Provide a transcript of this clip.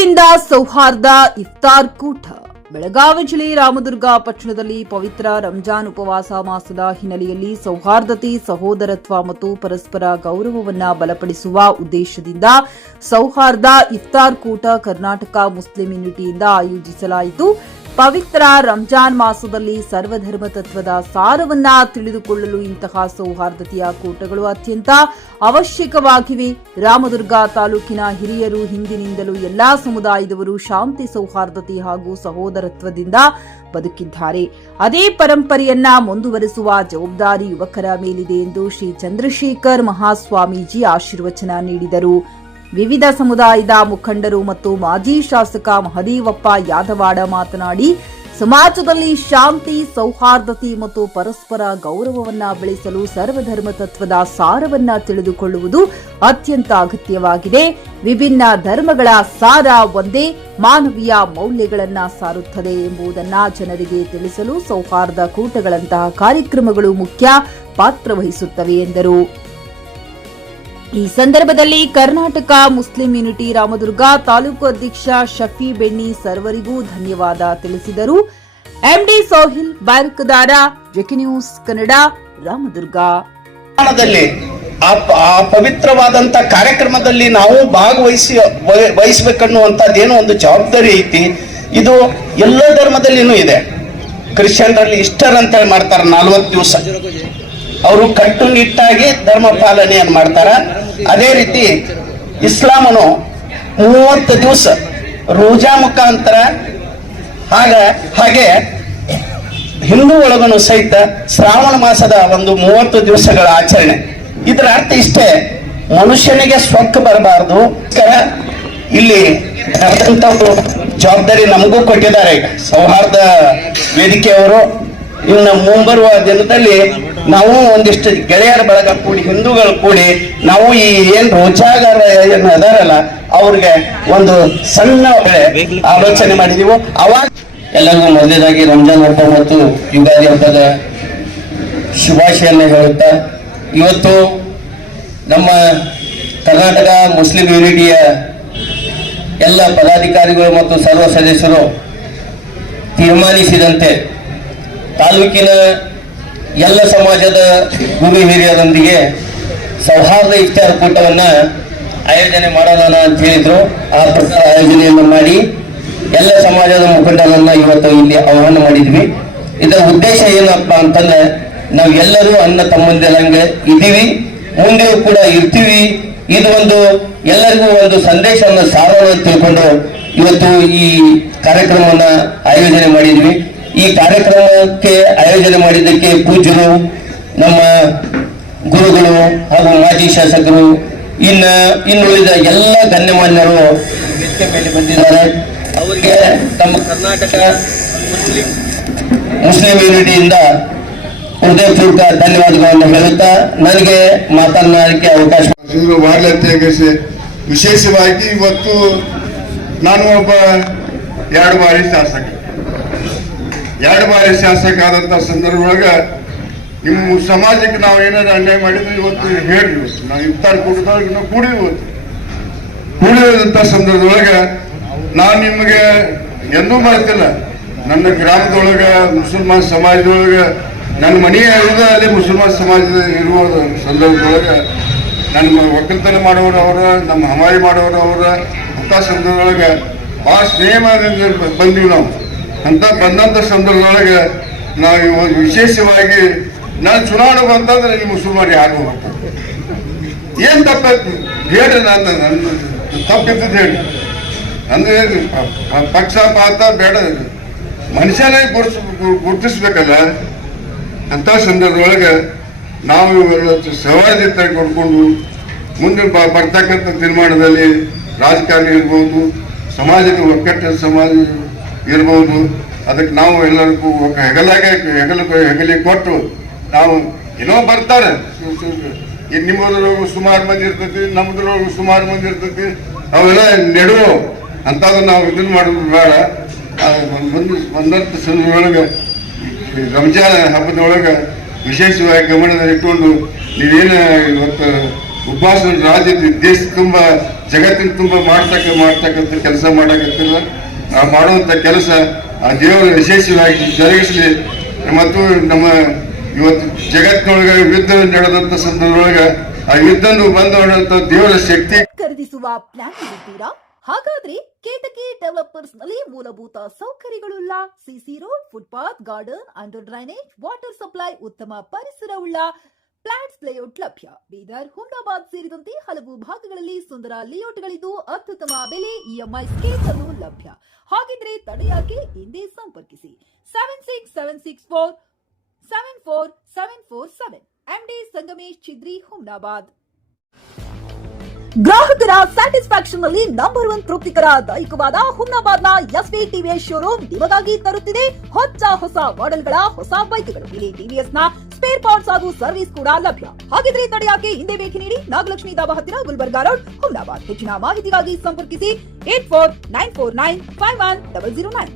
ಶಾಂತಿಯಿಂದ ಸೌಹಾರ್ದ ಇಫ್ತಾರ್ ಕೂಟ. ಬೆಳಗಾವಿ ಜಿಲ್ಲೆ ರಾಮದುರ್ಗ ಪಟ್ಟಣದಲ್ಲಿ ಪವಿತ್ರ ರಂಜಾನ್ ಉಪವಾಸ ಮಾಸದ ಹಿನ್ನೆಲೆಯಲ್ಲಿ ಸೌಹಾರ್ದತೆ, ಸಹೋದರತ್ವ ಮತ್ತು ಪರಸ್ಪರ ಗೌರವವನ್ನು ಬಲಪಡಿಸುವ ಉದ್ದೇಶದಿಂದ ಸೌಹಾರ್ದ ಇಫ್ತಾರ್ ಕೂಟ ಕರ್ನಾಟಕ ಮುಸ್ಲಿಂ ಯೂನಿಟಿಯಿಂದ ಆಯೋಜಿಸಲಾಯಿತು. ಪವಿತ್ರ ರಂಜಾನ್ ಮಾಸದಲ್ಲಿ ಸರ್ವಧರ್ಮ ತತ್ವದ ಸಾರವನ್ನ ತಿಳಿದುಕೊಳ್ಳಲು ಇಂತಹ ಸೌಹಾರ್ದತೆಯ ಕೂಟಗಳು ಅತ್ಯಂತ ಅವಶ್ಯಕವಾಗಿವೆ. ರಾಮದುರ್ಗ ತಾಲೂಕಿನ ಹಿರಿಯರು ಹಿಂದಿನಿಂದಲೂ ಎಲ್ಲಾ ಸಮುದಾಯದವರು ಶಾಂತಿ, ಸೌಹಾರ್ದತೆ ಹಾಗೂ ಸಹೋದರತ್ವದಿಂದ ಬದುಕಿದ್ದಾರೆ. ಅದೇ ಪರಂಪರೆಯನ್ನ ಮುಂದುವರಿಸುವ ಜವಾಬ್ದಾರಿ ಯುವಕರ ಮೇಲಿದೆ ಎಂದು ಶ್ರೀ ಚಂದ್ರಶೇಖರ್ ಮಹಾಸ್ವಾಮೀಜಿ ಆಶೀರ್ವಚನ ನೀಡಿದರು. ವಿವಿಧ ಸಮುದಾಯದ ಮುಖಂಡರು ಮತ್ತು ಮಾಜಿ ಶಾಸಕ ಮಹದೇವಪ್ಪ ಯಾದವಾಡ ಮಾತನಾಡಿ, ಸಮಾಜದಲ್ಲಿ ಶಾಂತಿ, ಸೌಹಾರ್ದತೆ ಮತ್ತು ಪರಸ್ಪರ ಗೌರವವನ್ನ ಬೆಳೆಸಲು ಸರ್ವಧರ್ಮ ತತ್ವದ ಸಾರವನ್ನ ತಿಳಿದುಕೊಳ್ಳುವುದು ಅತ್ಯಂತ ಅಗತ್ಯವಾಗಿದೆ. ವಿಭಿನ್ನ ಧರ್ಮಗಳ ಸಾರ ಒಂದೇ, ಮಾನವೀಯ ಮೌಲ್ಯಗಳನ್ನ ಸಾರುತ್ತದೆ ಎಂಬುದನ್ನ ಜನರಿಗೆ ತಿಳಿಸಲು ಸೌಹಾರ್ದ ಕೂಟಗಳಂತಹ ಕಾರ್ಯಕ್ರಮಗಳು ಮುಖ್ಯ ಪಾತ್ರ ವಹಿಸುತ್ತವೆ ಎಂದರು. ಈ ಸಂದರ್ಭದಲ್ಲಿ ಕರ್ನಾಟಕ ಮುಸ್ಲಿಂ ಯೂನಿಟಿ ರಾಮದುರ್ಗ ತಾಲೂಕು ಅಧ್ಯಕ್ಷ ಶಫಿ ಬೆಣ್ಣಿ ಸರ್ವರಿಗೂ ಧನ್ಯವಾದ ತಿಳಿಸಿದರು. MD Sohil Barakdar, JK news Kannada, Ramdurg. ಆ ಪವಿತ್ರವಾದಂತ ಕಾರ್ಯಕ್ರಮದಲ್ಲಿ ನಾವು ವಹಿಸಬೇಕನ್ನುವಂತದ್ದೇನೋ ಒಂದು ಜವಾಬ್ದಾರಿ ಐತಿ. ಇದು ಎಲ್ಲ ಧರ್ಮದಲ್ಲಿನೂ ಇದೆ. ಕ್ರಿಶ್ಚಿಯನ್ರಲ್ಲಿ ಇಷ್ಟರ್ ಅಂತ ಹೇಳಿ ಮಾಡ್ತಾರೆ, 40 ದಿವಸ ಅವರು ಕಟ್ಟುನಿಟ್ಟಾಗಿ ಧರ್ಮ ಪಾಲನೆಯನ್ನು ಮಾಡ್ತಾರ. ಅದೇ ರೀತಿ ಇಸ್ಲಾಮನು 30 ದಿವಸ ರೋಜಾ ಮುಖಾಂತರ, ಹಾಗೆ ಹಿಂದೂ ಒಳಗನು ಸಹಿತ ಶ್ರಾವಣ ಮಾಸದ ಒಂದು 30 ದಿವಸಗಳ ಆಚರಣೆ. ಇದರ ಅರ್ಥ ಇಷ್ಟೇ, ಮನುಷ್ಯನಿಗೆ ಸ್ವರ್ಗ ಬರಬಾರದು. ಇಲ್ಲಿ ಜವಾಬ್ದಾರಿ ನಮಗೂ ಕೊಟ್ಟಿದ್ದಾರೆ ಸೌಹಾರ್ದ ವೇದಿಕೆಯವರು. ಇನ್ನು ಮುಂಬರುವ ದಿನದಲ್ಲಿ ನಾವು ಒಂದಿಷ್ಟು ಗೆಳೆಯರ ಬಳಗ ಕೂಡಿ, ಹಿಂದೂಗಳು ಕೂಡಿ, ನಾವು ಈ ಏನ್ ರೋಜಾಗಾರ ಏನು ಅದಾರಲ್ಲ ಅವ್ರಿಗೆ ಒಂದು ಸಣ್ಣ ಆಲೋಚನೆ ಮಾಡಿದೀವಿ. ಅವಾಗ ಎಲ್ಲರಿಗೂ ಮೊದಲನೇದಾಗಿ ರಂಜಾನ್ ಹಬ್ಬ ಮತ್ತು ಯುಗಾದಿ ಹಬ್ಬದ ಶುಭಾಶಯನ್ನ ಹೇಳುತ್ತಾ, ಇವತ್ತು ನಮ್ಮ ಕರ್ನಾಟಕ ಮುಸ್ಲಿಂ ಯೂನಿಟಿಯ ಎಲ್ಲ ಪದಾಧಿಕಾರಿಗಳು ಮತ್ತು ಸರ್ವ ಸದಸ್ಯರು ತೀರ್ಮಾನಿಸಿದಂತೆ ತಾಲೂಕಿನ ಎಲ್ಲ ಸಮಾಜದ ಗುರು ಹಿರಿಯರೊಂದಿಗೆ ಸೌಹಾರ್ದ ಇಫ್ತಾರ್ ಕೂಟವನ್ನು ಆಯೋಜನೆ ಮಾಡೋಣ ಅಂತ ಹೇಳಿದ್ರು. ಆ ಪ್ರಕಾರ ಆಯೋಜನೆಯನ್ನು ಮಾಡಿ ಎಲ್ಲ ಸಮಾಜದ ಮುಖಂಡರನ್ನ ಇವತ್ತು ಇಲ್ಲಿ ಆಹ್ವಾನ ಮಾಡಿದ್ವಿ. ಇದರ ಉದ್ದೇಶ ಏನಪ್ಪಾ ಅಂತಂದ್ರೆ, ನಾವು ಎಲ್ಲರೂ ಅಣ್ಣ ತಮ್ಮಂದಿರಂಗೆ ಇದ್ದೀವಿ, ಮುಂದೆಯೂ ಕೂಡ ಇರ್ತೀವಿ. ಇದು ಒಂದು ಎಲ್ಲರಿಗೂ ಒಂದು ಸಂದೇಶವನ್ನು ಸಾರೋಣ ಅಂತ ತಿಳ್ಕೊಂಡು ಇವತ್ತು ಈ ಕಾರ್ಯಕ್ರಮವನ್ನ ಆಯೋಜನೆ ಮಾಡಿದ್ವಿ. ಈ ಕಾರ್ಯಕ್ರಮಕ್ಕೆ ಆಯೋಜನೆ ಮಾಡಿದ್ದಕ್ಕೆ ಪೂಜ್ಯರು, ನಮ್ಮ ಗುರುಗಳು ಹಾಗೂ ಮಾಜಿ ಶಾಸಕರು, ಇನ್ನುಳಿದ ಎಲ್ಲ ಗಣ್ಯಮಾನ್ಯರು ವೇದಿಕೆ ಮೇಲೆ ಬಂದಿದ್ದಾರೆ. ಅವರಿಗೆ ನಮ್ಮ ಕರ್ನಾಟಕ ಮುಸ್ಲಿಂ ಯೂನಿಟಿಯಿಂದ ಹೃದಯಪೂರ್ವಕ ಧನ್ಯವಾದಗಳನ್ನು ಹೇಳುತ್ತಾ ನನಗೆ ಮಾತನಾಡಲಿಕ್ಕೆ ಅವಕಾಶ ಮಾಡಲಿ. ವಿಶೇಷವಾಗಿ ಇವತ್ತು ನಾನು ಒಬ್ಬ 2 ಬಾರಿ ಶಾಸಕ ಆದಂತ ಸಂದರ್ಭದೊಳಗ ನಿಮ್ಮ ಸಮಾಜಕ್ಕೆ ನಾವು ಏನಾದ್ರು ಅನ್ಯಾಯ ಮಾಡಿದ್ರೆ ಇವತ್ತು ಹೇಳಿ, ನಾವು ಇಫ್ತಾರ್ ಕೂಟದೊಳಗೆ ನಾವು ಕೂಡಿದಂತ ಸಂದರ್ಭದೊಳಗ ನಾನು ನಿಮಗೆ ಎಂದೂ ಮಾಡ್ತಿಲ್ಲ. ನನ್ನ ಗ್ರಾಮದೊಳಗ ಮುಸಲ್ಮಾನ್ ಸಮಾಜದೊಳಗ ನನ್ನ ಮನೆಯ ಅಲ್ಲಿ ಮುಸಲ್ಮಾನ್ ಸಮಾಜದ ಇರುವ ಸಂದರ್ಭದೊಳಗ ನನ್ನ ಒಕ್ಕಲ್ತನ ಮಾಡೋರವರ, ನಮ್ಮ ಹಮಾರಿ ಮಾಡೋರವರ ಅಂತ ಸಂದರ್ಭದೊಳಗ ಭಾಳ ಸ್ನೇಹದಿಂದ ಬಂದೀವಿ ನಾವು. ಅಂತ ಬಂದಂತ ಸಂದರ್ಭದೊಳಗೆ ನಾವು ವಿಶೇಷವಾಗಿ ನಾನು ಚುನಾವಣೆ ಬಂತಂದ್ರೆ ನೀವು ಮುಸಲ್ಮಾನ್ ಯಾರು ಹೋಗ್ತಾರೆ, ಏನ್ ತಪ್ಪಾಯ್ತು ಹೇಳ್ರಿ, ನನ್ನ ತಪ್ಪಿದ್ದದ್ದು ಹೇಳಿ. ಅಂದ್ರೆ ಪಕ್ಷಪಾತ ಬೇಡ, ಮನುಷ್ಯನೇ ಗುರುತಿಸ್ಬೇಕಲ್ಲ. ಅಂತ ಸಂದರ್ಭದೊಳಗೆ ನಾವು ಸೌಹಾರ್ದತೆ ಕೊಡ್ಕೊಂಡು ಮುಂದೆ ಬರ್ತಕ್ಕಂಥ ತೀರ್ಮಾನದಲ್ಲಿ ರಾಜಕಾರಣ ಇರ್ಬೋದು, ಸಮಾಜದ ಒಕ್ಕಟ್ಟ ಸಮಾಜ ಇರ್ಬೋದು, ಅದಕ್ಕೆ ನಾವು ಎಲ್ಲರಿಗೂ ಹೆಗಲಿ ಕೊಟ್ಟು ನಾವು ಏನೋ ಬರ್ತಾರೆ. ನಿಮ್ಮದ್ರೊಳಗೂ ಸುಮಾರು ಮಂದಿ ಇರ್ತೈತಿ, ನಮ್ಮದ್ರೊಳಗೂ ಸುಮಾರು ಮಂದಿ ಇರ್ತೈತಿ, ಅವೆಲ್ಲ ನೆಡುವ ಅಂತದನ್ನ ನಾವು ಇದನ್ನ ಮಾಡೋದು ಬೇಡ. ಬಂದಂತ ಸಂದರ್ಭದೊಳಗೆ ರಂಜಾನ್ ಹಬ್ಬದೊಳಗೆ ವಿಶೇಷವಾಗಿ ಗಮನದಲ್ಲಿ ಇಟ್ಕೊಂಡು ನೀವೇನು ಇವತ್ತು ಉಪವಾಸ ರಾಜ್ಯ ದೇಶ ತುಂಬಾ ಜಗತ್ತಿನ ತುಂಬಾ ಮಾಡ್ತಕ್ಕಂಥ ಕೆಲಸ ಮಾಡಕತ್ತಿಲ್ಲ. ಆ ಮಾಡುವಂತ ಕೆಲಸ ಆ ದೇವರು ವಿಶೇಷವಾಗಿ ಜರುಗಿಸಲಿ. ಮತ್ತು ನಮ್ಮ ಇವತ್ತು ಜಗತ್ತಿನೊಳಗೆ ಯುದ್ಧ ನಡೆದಂತ ಸಂದರ್ಭದೊಳಗೆ ಆ ಯುದ್ಧ ಬಂದ ದೇವರ ಶಕ್ತಿ ಖರೀದಿಸುವ ಪ್ಲಾನ್ ಇರುತ್ತೀರಾ? ಹಾಗಾದ್ರೆ ಕೇತಕಿ ಡೆವಲಪರ್ಸ್ ನಲ್ಲಿ ಮೂಲಭೂತ ಸೌಕರ್ಯಗಳುಳ್ಳ CC road, footpath, garden, under drainage, water supply, ಉತ್ತಮ ಪರಿಸರವುಳ್ಳ ಫ್ಲಾಟ್ಸ್ ಲೇಔಟ್ ಲಭ್ಯ. ಬೀದರ್, ಹುಮ್ನಾಬಾದ್ ಸೇರಿದಂತೆ ಹಲವು ಭಾಗಗಳಲ್ಲಿ ಸುಂದರ ಲೇಔಟ್ಗಳಿದ್ದು ಅತ್ಯುತ್ತಮ ಬೆಲೆ, ಇಎಂಐ ಸ್ಕೀಮ್ ಅನ್ನು ಲಭ್ಯ. ಹಾಗಿದ್ರೆ ತಡೆಯಾಕೆ? ಹಿಂದೆ ಸಂಪರ್ಕಿಸಿ 7676474747 MD ಸಂಗಮೇಶ್ ಚಿದ್ರಿ, ಹುಮ್ನಾಬಾದ್. ಗ್ರಾಹಕರ ಸ್ಯಾಟಿಸ್ಫ್ಯಾಕ್ಷನ್ ನಲ್ಲಿ ನಂಬರ್ 1 ತೃಪ್ತಿಕರ ದಾಯಕವಾದ ಹುಮ್ನಾಬಾದ್ನ ಎಸ್ವಿ ಟಿವಿಎಸ್ ಶೋರೂಮ್ ನಿಮಗಾಗಿ ತರುತ್ತಿದೆ ಹೊಸ ಮಾಡೆಲ್ಗಳ ಹೊಸ ಬೈಕ್ಗಳು. ಇಲ್ಲಿ ಟಿವಿಎಸ್ ನ ಸ್ಪೇರ್ ಪಾರ್ಟ್ಸ್ ಹಾಗೂ ಸರ್ವಿಸ್ ಕೂಡ ಲಭ್ಯ. ಹಾಗಿದ್ರೆ ತಡೆಯಾಕೆ? ಹಿಂದೆ ಭೇಟಿ ನೀಡಿ. ನಾಗಲಕ್ಷ್ಮಿ ದಾಬಾ ಹತ್ತಿರ, ಗುಲ್ಬರ್ಗಾ ರೋಡ್, ಹುಮ್ನಾಬಾದ್. ಹೆಚ್ಚಿನ ಮಾಹಿತಿಗಾಗಿ ಸಂಪರ್ಕಿಸಿ 8494951009.